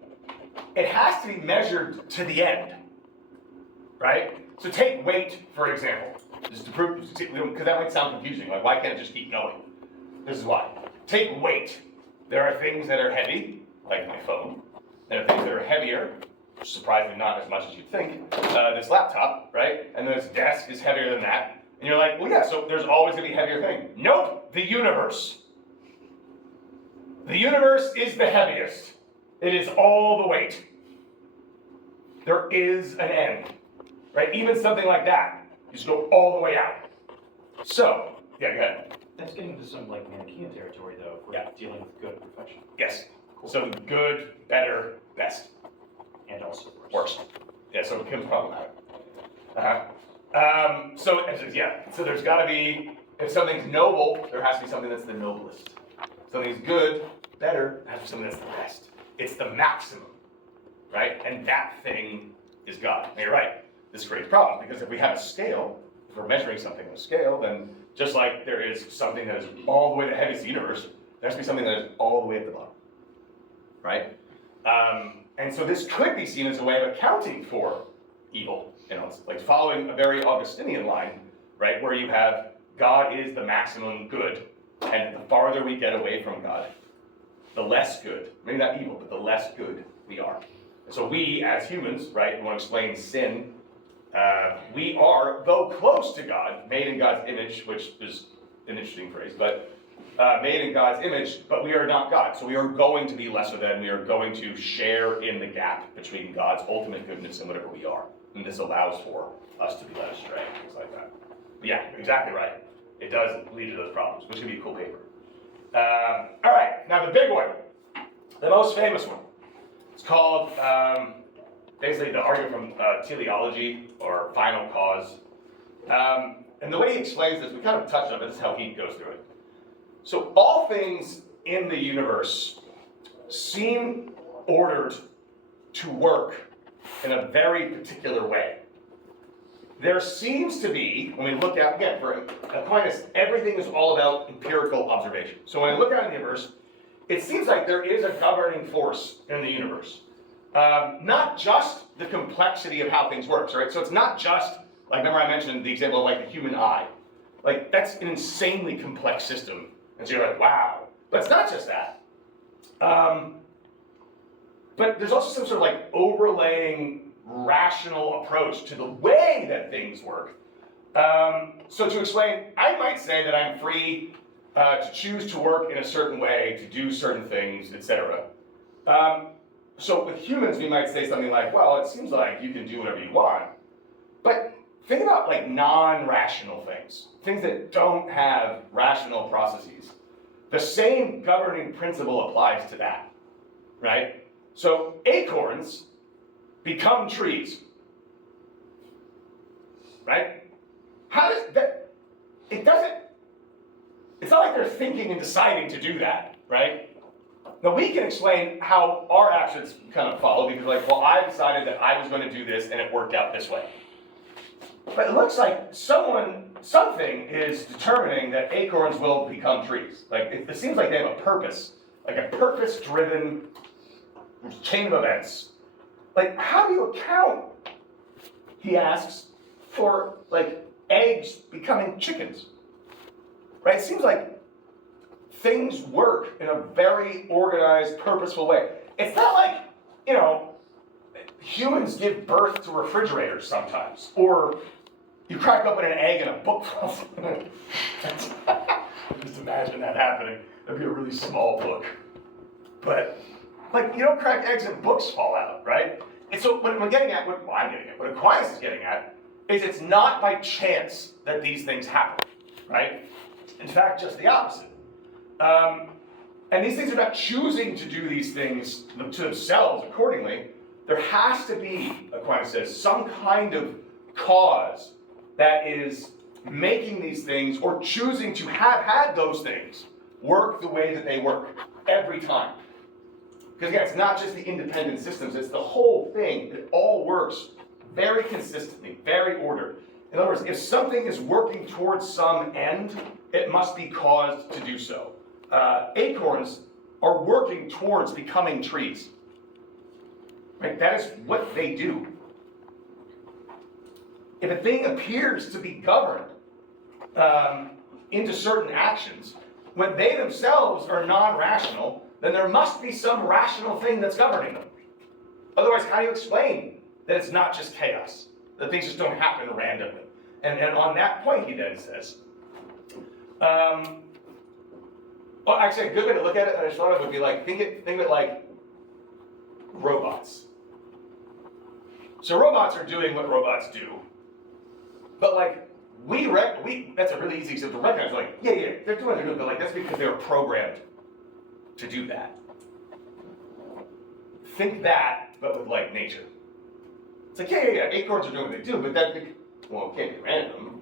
it has to be measured to the end, right? So take weight, for example, just to prove, because that might sound confusing. Like, why can't it just keep going? This is why. Take weight. There are things that are heavy, like my phone. There are things that are heavier, surprisingly not as much as you'd think. This laptop, right? And this desk is heavier than that. And you're like, well, yeah, so there's always going to be a heavier thing. Nope, the universe. The universe is the heaviest. It is all the weight. There is an end, right? Even something like that, you just go all the way out. So, yeah, go ahead. That's getting into some like Manichaean territory though, if we're dealing with good and perfection. Yes. So good, better, best. And also Worst. Yeah, so it becomes problematic. So there's got to be, if something's noble, there has to be something that's the noblest. Something's good, better, there has to be something that's the best. It's the maximum, right? And that thing is God. Now you're right. This creates problems because if we have a scale, if we're measuring something on a scale, then just like there is something that is all the way the heaviest in the universe, there has to be something that is all the way at the bottom, right? And so this could be seen as a way of accounting for evil. You know, it's like following a very Augustinian line, right? Where you have God is the maximum good, and the farther we get away from God, the less good, maybe not evil, but the less good we are. And so we, as humans, right, we want to explain sin, we are, though close to God, made in God's image, which is an interesting phrase, but made in God's image, but we are not God. So we are going to be lesser than, we are going to share in the gap between God's ultimate goodness and whatever we are. And this allows for us to be led astray, things like that. But yeah, exactly right. It does lead to those problems, which can be a cool paper. All right, now the big one, the most famous one. It's called, basically the argument from teleology, or final cause. And the way he explains this, we kind of touched on it, this is how he goes through it. So all things in the universe seem ordered to work in a very particular way. There seems to be, when we look at, again, for Aquinas, everything is all about empirical observation. So when I look out in the universe, it seems like there is a governing force in the universe. Not just the complexity of how things work, right? So it's not just, like, remember I mentioned the example of like the human eye. Like, that's an insanely complex system. And so you're like, wow. But it's not just that. But there's also some sort of like overlaying rational approach to the way that things work. So to explain, I might say that I'm free to choose to work in a certain way, to do certain things, etc. So with humans, we might say something like, well, it seems like you can do whatever you want. But think about like non-rational things that don't have rational processes. The same governing principle applies to that, right? So acorns become trees, right? How does that, it's not like they're thinking and deciding to do that, right? Now we can explain how our actions kind of follow, because like, well, I decided that I was going to do this and it worked out this way. But it looks like something is determining that acorns will become trees. Like, it seems like they have a purpose, like a purpose-driven chain of events. Like, how do you account, he asks, for, like, eggs becoming chickens? Right? It seems like things work in a very organized, purposeful way. It's not like, you know, humans give birth to refrigerators sometimes, or you crack open an egg and a book falls in it. Just imagine that happening. That'd be a really small book. But, like, you don't crack eggs and books fall out, right? And so what I'm getting at, what Aquinas is getting at, is it's not by chance that these things happen, right? In fact, just the opposite. And these things are not choosing to do these things to themselves accordingly. There has to be, Aquinas says, some kind of cause that is making these things or choosing to have had those things work the way that they work every time. Because again, it's not just the independent systems, it's the whole thing. It all works very consistently, very ordered. In other words, if something is working towards some end, it must be caused to do so. Acorns are working towards becoming trees. Right? That is what they do. If a thing appears to be governed into certain actions, when they themselves are non-rational, then there must be some rational thing that's governing them. Otherwise, how do you explain that it's not just chaos? That things just don't happen randomly? And on that point, he then says, well, actually, a good way to look at it that I just thought of would be like, think of it like robots. So robots are doing what robots do. But like, that's a really easy example to recognize. Like, yeah, they're doing what they're doing, but like, that's because they were programmed to do that. Think that, but with like nature. It's like, yeah, acorns are doing what they do, but that, well, it can't be random,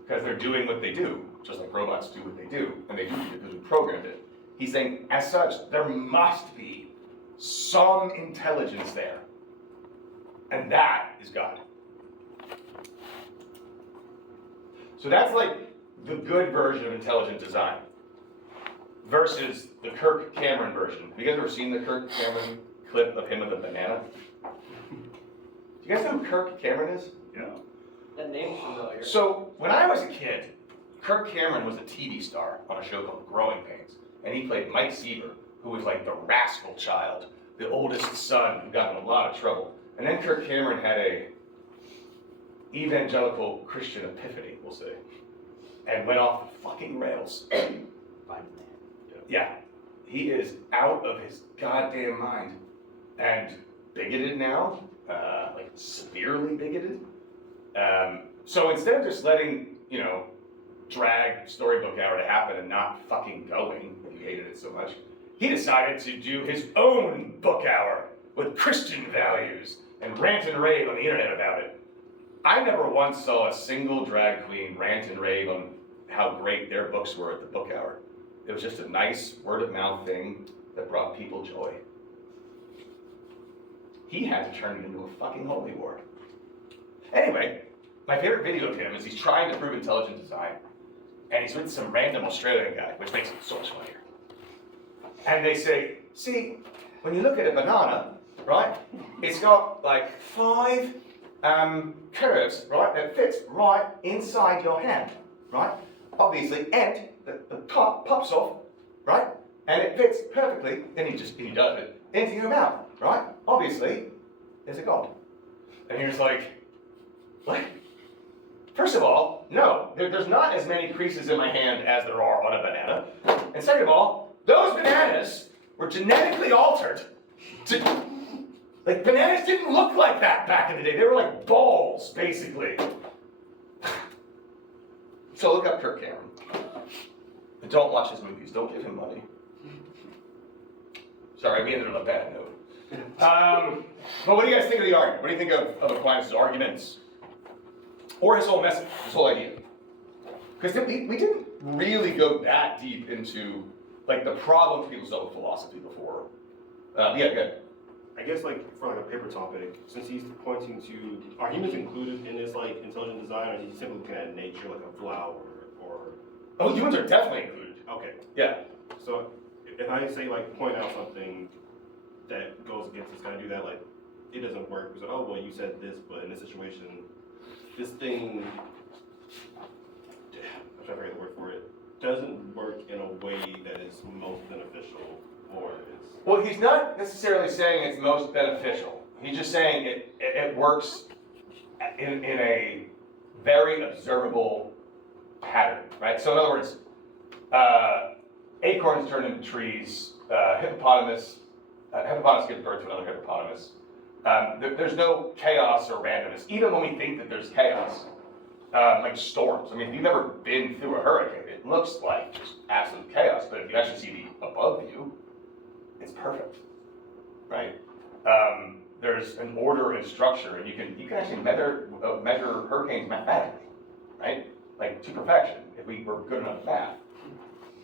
because they're doing what they do, just like robots do what they do, and they do it because we programmed it. He's saying, as such, there must be some intelligence there, and that is God. So that's like the good version of intelligent design versus the Kirk Cameron version. Have you guys ever seen the Kirk Cameron clip of him with a banana? Do you guys know who Kirk Cameron is? Yeah. That name's familiar. So when I was a kid, Kirk Cameron was a TV star on a show called Growing Pains, and he played Mike Seaver, who was like the rascal child, the oldest son who got in a lot of trouble. And then Kirk Cameron had a evangelical Christian epiphany, we'll say, and went off the fucking rails. Yeah, he is out of his goddamn mind and bigoted now, like severely bigoted. So instead of just letting, drag Storybook Hour to happen and not fucking going, he hated it so much, he decided to do his own book hour with Christian values and rant and rave on the internet about it. I never once saw a single drag queen rant and rave on how great their books were at the book hour. It was just a nice word-of-mouth thing that brought people joy. He had to turn it into a fucking holy war. Anyway, my favorite video of him is he's trying to prove intelligent design, and he's with some random Australian guy, which makes it so much funnier. And they say, see, when you look at a banana, right, it's got like 5 curves, right, that fits right inside your hand, right? Obviously, and the top pops off, right? And it fits perfectly, and he does it, into your mouth, right? Obviously, there's a God. And he was like, first of all, no, there's not as many creases in my hand as there are on a banana. And second of all, those bananas were genetically altered to, like, bananas didn't look like that back in the day. They were like balls, basically. So look up Kirk Cameron. And don't watch his movies. Don't give him money. Sorry, we ended on a bad note. But what do you guys think of the argument? What do you think of Aquinas' arguments? Or his whole message, his whole idea? Because we didn't really go that deep into like the problems people saw with philosophy before. Yeah, good. I guess like for like a paper topic, since he's pointing to, are humans included in this like intelligent design, or is he simply looking at nature like a flower or? Oh, humans are definitely included. Okay. Yeah. So if I say like point out something that goes against this, can I do that? Like it doesn't work because oh well you said this, but in this situation, this thing, I'm trying to figure the word for it, doesn't work in a way that is most beneficial or is. Well, he's not necessarily saying it's most beneficial. He's just saying it works in a very observable pattern, right? So in other words, acorns turn into trees, hippopotamus gives birth to another hippopotamus. There's no chaos or randomness, even when we think that there's chaos, like storms. I mean, if you've ever been through a hurricane, it looks like just absolute chaos, but if you actually see the above view, it's perfect, right? There's an order and structure, and you can actually measure hurricanes mathematically, right? Like to perfection, if we were good enough at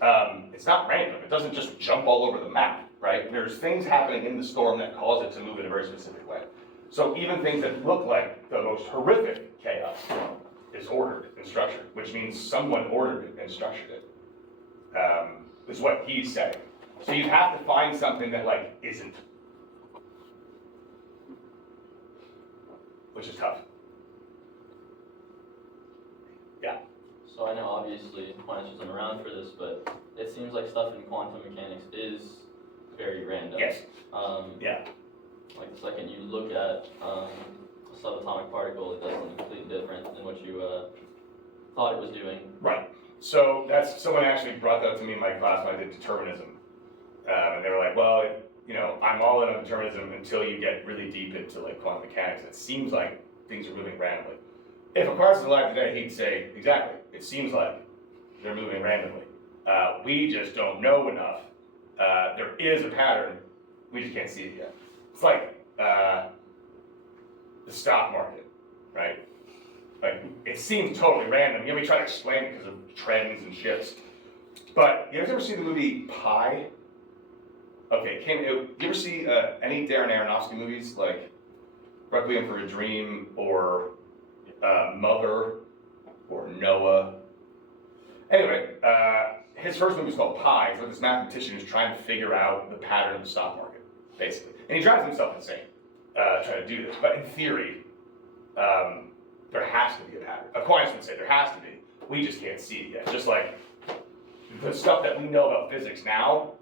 math. It's not random, it doesn't just jump all over the map, right? There's things happening in the storm that cause it to move in a very specific way. So even things that look like the most horrific chaos is ordered and structured, which means someone ordered it and structured it, is what he's saying. So you have to find something that like isn't, which is tough. Yeah. So I know obviously Aquinas wasn't around for this, but it seems like stuff in quantum mechanics is very random. Yes. Yeah. Like the second you look at a subatomic particle, it does something completely different than what you thought it was doing. Right. So that's, someone actually brought that up to me in my class when I did determinism. And they were like, well, you know, I'm all in on determinism until you get really deep into like quantum mechanics. It seems like things are moving randomly. If Aquinas was alive today, he'd say, exactly, it seems like they're moving randomly. We just don't know enough. There is a pattern, we just can't see it yet. It's like the stock market, right? Like, it seems totally random. You know, we try to explain it because of trends and shifts. But you guys ever see the movie Pi? Okay, you ever see any Darren Aronofsky movies like Requiem for a Dream or Mother or Noah? Anyway, his first movie is called Pi. It's about this mathematician who's trying to figure out the pattern of the stock market, basically. And he drives himself insane trying to do this. But in theory, there has to be a pattern. Aquinas would say there has to be. We just can't see it yet. Just like the stuff that we know about physics now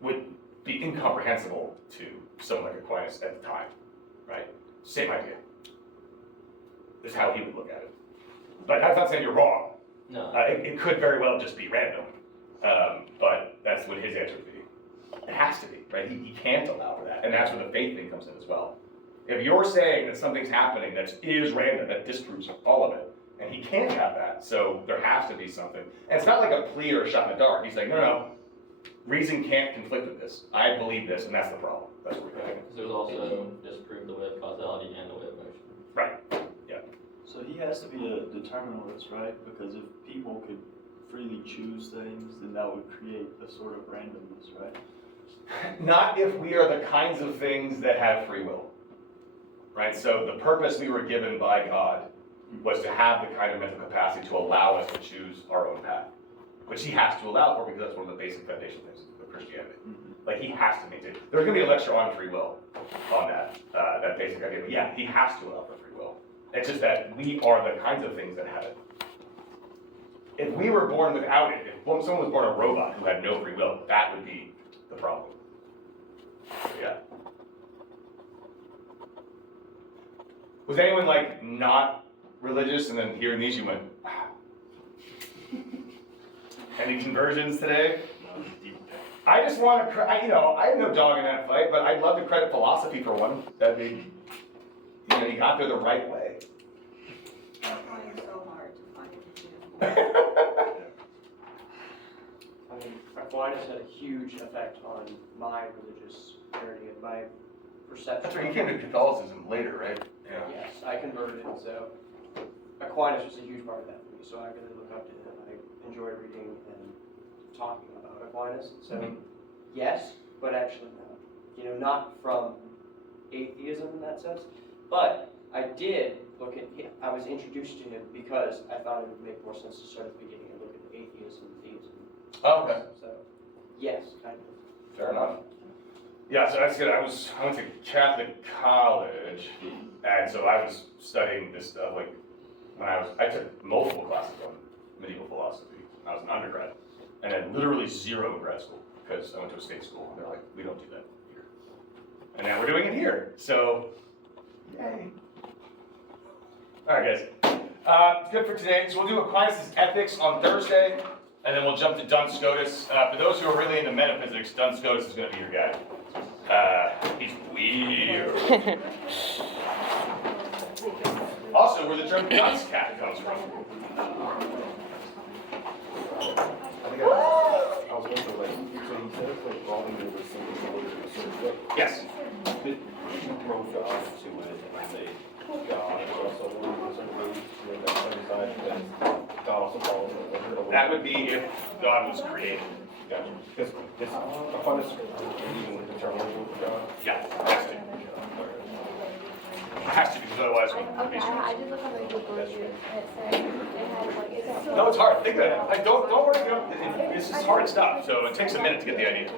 would be incomprehensible to someone like Aquinas at the time, right? Same idea. Is how he would look at it. But that's not saying you're wrong. No. It could very well just be random, but that's what his answer would be. It has to be, right? He can't allow for that, and that's where the faith thing comes in as well. If you're saying that something's happening that is random, that disproves all of it, and he can't have that, so there has to be something. And it's not like a plea or a shot in the dark. He's like, no, reason can't conflict with this. I believe this, and that's the problem. That's what we're doing. Because there's also disprove the way of causality and the way of motion. Right. So he has to be a determinalist, right? Because if people could freely choose things, then that would create a sort of randomness, right? Not if we are the kinds of things that have free will, right? So the purpose we were given by God was to have the kind of mental capacity to allow us to choose our own path, which he has to allow for because that's one of the basic foundation things of Christianity. Like he has to maintain. There's going to be a lecture on free will, on that basic idea. But yeah, he has to allow for free will. It's just that we are the kinds of things that have it. If we were born without it, if someone was born a robot who had no free will, that would be the problem. Yeah. Was anyone like not religious and then hearing these you went, ah. Any conversions today? I just want to, I have no dog in that fight, but I'd love to credit philosophy for one. That'd be, you got there the right way. I'm trying so hard to find it. I mean, Aquinas had a huge effect on my religious journey and my perception. That's right, you came to Catholicism later, right? Yeah. Yes, I converted, so Aquinas was a huge part of that for me, so I really look up to him. I enjoy reading and talking about Aquinas, so yes, but actually no. Not from atheism in that sense, but I did look at him. I was introduced to him because I thought it would make more sense to start at the beginning and look at atheism and theism. Oh, okay. So, yes, kind of. Fair enough. Yeah, so that's good. I went to Catholic college, and so I was studying this stuff, like, I took multiple classes on medieval philosophy when I was an undergrad, and then literally zero in grad school, because I went to a state school, and they're like, we don't do that here. And now we're doing it here, so, yay. All right, guys. It's good for today. So we'll do Aquinas' Ethics on Thursday, and then we'll jump to Duns Scotus. For those who are really into metaphysics, Duns Scotus is going to be your guy. He's weird. Also, where the term dunce cat comes from. I was wondering, like, so he said it's like evolving over something older than a certain book. Yes. Could you throw God to it and say God is also one of a certain way to that other side because God also follows the That would be if God was created. Gotcha. Because this Aquinas even the term for God. Yeah, has to. Has to, because otherwise it would be Okay, I did look on the Google review and it said they had like, it's No, it's hard. Think about it. Like, don't worry. You know, this is hard stuff, so it takes a minute to get the idea.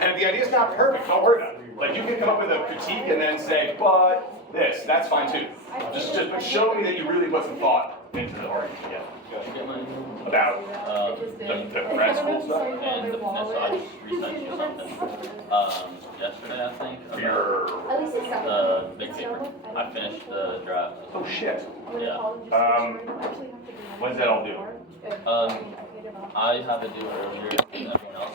And if the idea's not perfect, don't worry about it. Like, you can come up with a critique and then say, but this, that's fine too. Just show me that you really put some thought into the argument. Yeah. Get mine. About the grad school stuff. And so I just resent you something, yesterday, I think, For about your, at least it's not. the big paper. I finished the draft. oh shit. Yeah. When's that all due? I have to do it earlier than everyone else.